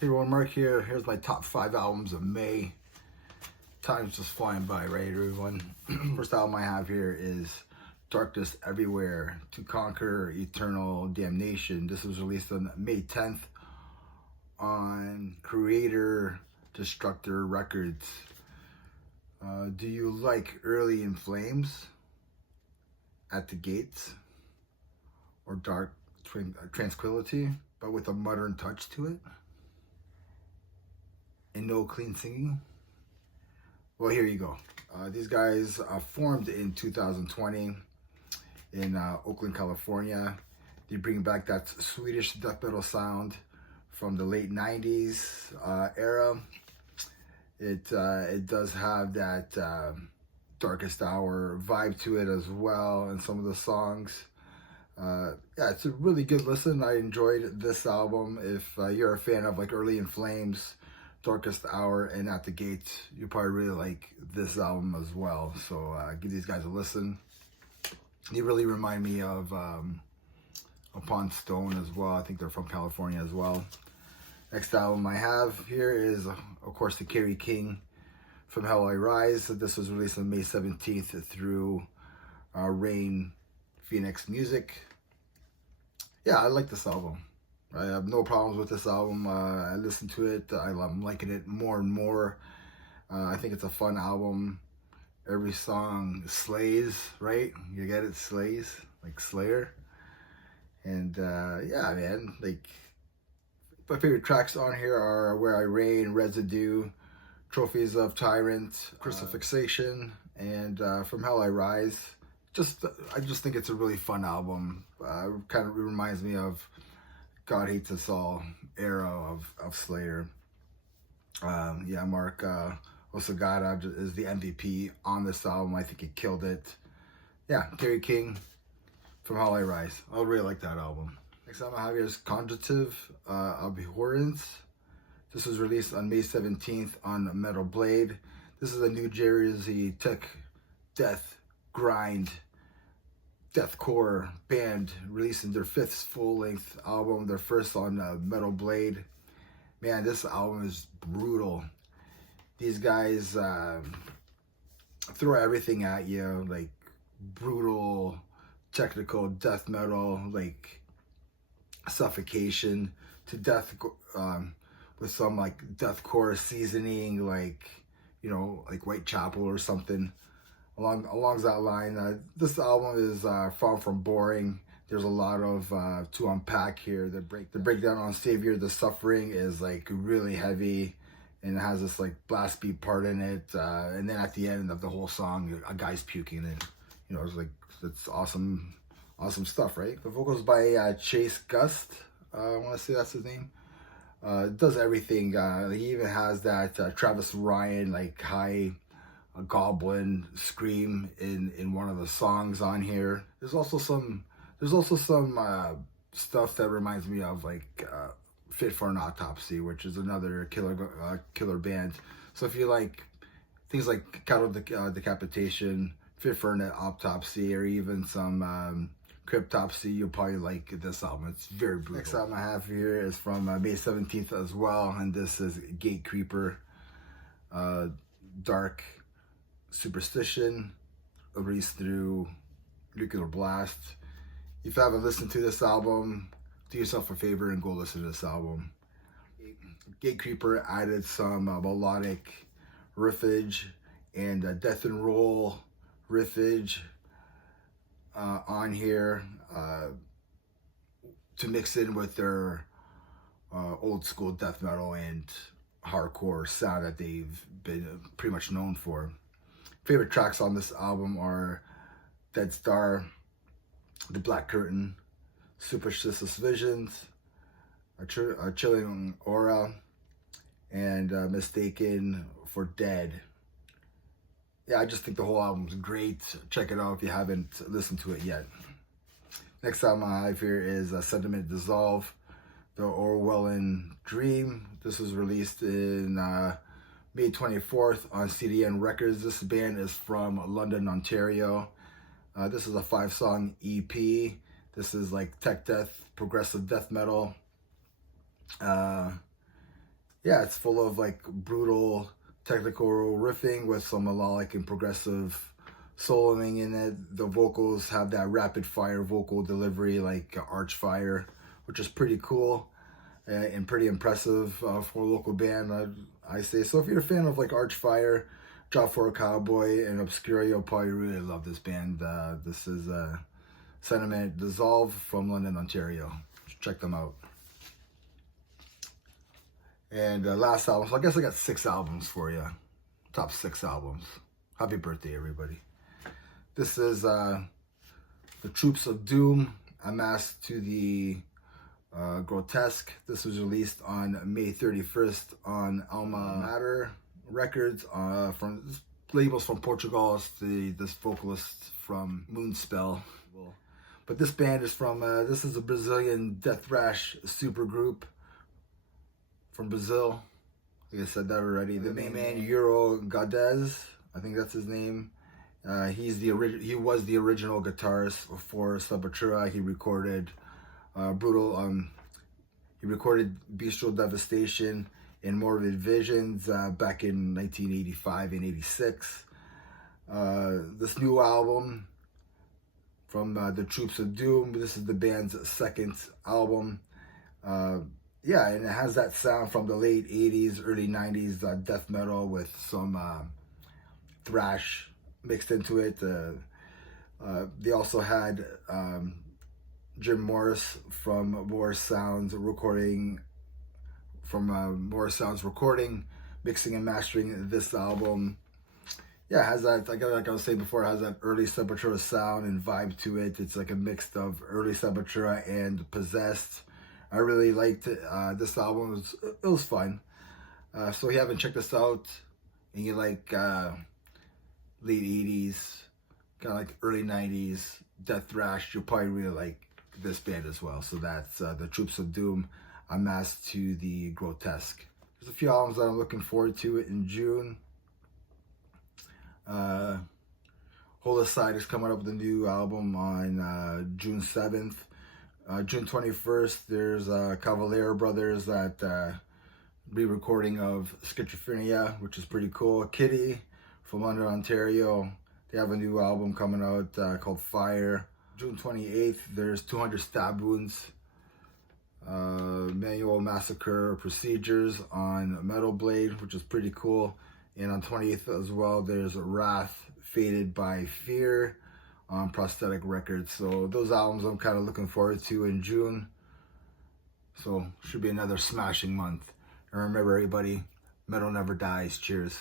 Hey everyone, Mark here. Here's my top 5 albums of May. Time's just flying by, right everyone? First album I have here is Darkness Everywhere, To Conquer Eternal Damnation. This was released on May 10th on Creator Destructor Records. Do you like Early in Flames, At the Gates, or Dark Tranquility, but with a modern touch to it? And no clean singing? Well, here you go. These guys formed in 2020 in Oakland, California. They bring back that Swedish death metal sound from the late 90s era. It does have that Darkest Hour vibe to it as well, and some of the songs. Yeah, it's a really good listen. I enjoyed this album. If you're a fan of like Early in Flames, Darkest Hour, and At the Gates, you probably really like this album as well. So give these guys a listen. They really remind me of Upon Stone as well. I think they're from California as well. Next album I have here is, of course, the Kerry King, From Hell I Rise. This was released on May 17th through Rain Phoenix Music. Yeah, I like this album. I have no problems with this album. I listen to it. I'm liking it more and more. I think it's a fun album. Every song slays, right? You get it, slays, like Slayer. And yeah, man, like my favorite tracks on here are Where I Reign, Residue, Trophies of Tyrant, Crucifixation, and From Hell I Rise. I just think it's a really fun album. Kind of reminds me of God Hates Us All era of Slayer. Yeah, Mark Osagata is the MVP on this album. I think he killed it. Yeah, Kerry King, From Hell I Rise. I really like that album. Next album I have here is Conjunctive Abhorrence. This was released on May 17th on Metal Blade. This is a New Jersey tech death grind deathcore band releasing their 5th full-length album, their first on Metal Blade. Man, this album is brutal. These guys throw everything at you, like brutal, technical death metal, like Suffocation to death, with some like deathcore seasoning, like, you know, like Whitechapel or something. Along that line, this album is far from boring. There's a lot of to unpack here. The breakdown on Savior the Suffering is like really heavy, and it has this like blast beat part in it. And then at the end of the whole song, a guy's puking, and you know, it's awesome stuff, right? The vocals by Chase Gust. I want to say that's his name. It does everything. He even has that Travis Ryan like high a goblin scream in one of the songs on here. There's also some stuff that reminds me of like Fit for an Autopsy, which is another killer band. So if you like things like Cattle Decapitation, Fit for an Autopsy, or even some Cryptopsy, you'll probably like this album. It's very brutal. Next album I have here is from May 17th as well, and this is Gatecreeper, Dark Superstition, released through Nuclear Blast. If you haven't listened to this album, do yourself a favor and go listen to this album. Gatecreeper added some melodic riffage and death and roll riffage on here to mix in with their old school death metal and hardcore sound that they've been pretty much known for. Favorite tracks on this album are Dead Star, The Black Curtain, Superstitious Visions, A Chilling Aura, and Mistaken for Dead. Yeah, I just think the whole album's great. Check it out if you haven't listened to it yet. Next album I have here is Sentiment Dissolve, The Orwellian Dream. This was released in May 24th on CDN Records. This band is from London, Ontario. This is a 5-song EP. This is like tech death, progressive death metal. yeah, it's full of like brutal technical riffing with some melodic and progressive soloing in it. The vocals have that rapid fire vocal delivery like Archfire, which is pretty cool and pretty impressive for a local band, I say. So if you're a fan of like Archfire, Job for a Cowboy, and Obscura, you'll probably really love this band. This is Sentiment Dissolve from London, Ontario. Check them out. And last album, so I guess I got 6 albums for you. Top 6 albums. Happy birthday, everybody. This is The Troops of Doom, Amassed to the Grotesque. This was released on May 31st on Alma Mater Records, from labels from Portugal. It's this vocalist from Moonspell. But this band is from, this is a Brazilian death thrash supergroup from Brazil. Like I said that already. The main man, Euro Godez, I think that's his name. He was the original guitarist for Sepultura. He recorded he recorded Bestial Devastation and Morbid Visions back in 1985 and 86. This new album from The Troops of Doom, this is the band's 2nd album. Yeah, and it has that sound from the late 80s, early 90s death metal with some thrash mixed into it. They also had Jim Morris from Morris Sounds recording, mixing and mastering this album. Yeah, it has that, like I was saying before, it has that early Sepultura sound and vibe to it. It's like a mix of early Sepultura and Possessed. I really liked it. This album. It was fun. So if you haven't checked this out and you like late 80s, kind of like early 90s death thrash, you'll probably really like this band as well. So that's The Troops of Doom, Amassed to the Grotesque. There's a few albums that I'm looking forward to in June. Hold Aside is coming up with a new album on June 7th. June 21st, there's Cavalier Brothers that re-recording of Schizophrenia, which is pretty cool. Kitty from London, Ontario, they have a new album coming out called Fire. June 28th, there's 200 Stab Wounds, Manual Massacre Procedures on Metal Blade, which is pretty cool. And on 20th as well, there's Wrath, Faded by Fear on Prosthetic Records. So those albums I'm kind of looking forward to in June. So should be another smashing month. And remember, everybody, metal never dies. Cheers.